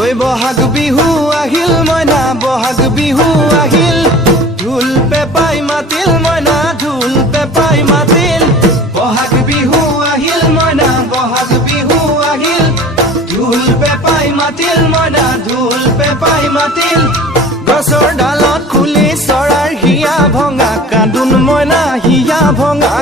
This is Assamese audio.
ঐ বহাগ বিহু আহিল মইনা বহাগ বিহু আহিল ঢোল পেপাই মাতিল মইনা ঢোল পেপাই মাতিল বহাগ বিহু আহিল মইনা বহাগ বিহু আহিল ঢোল পেপাই মাতিল মইনা ঢোল পেপাই মাতিল গছৰ ডালত খুলি চৰাৰ হিয়া ভঙা কান্দোন মইনা হিয়া ভঙা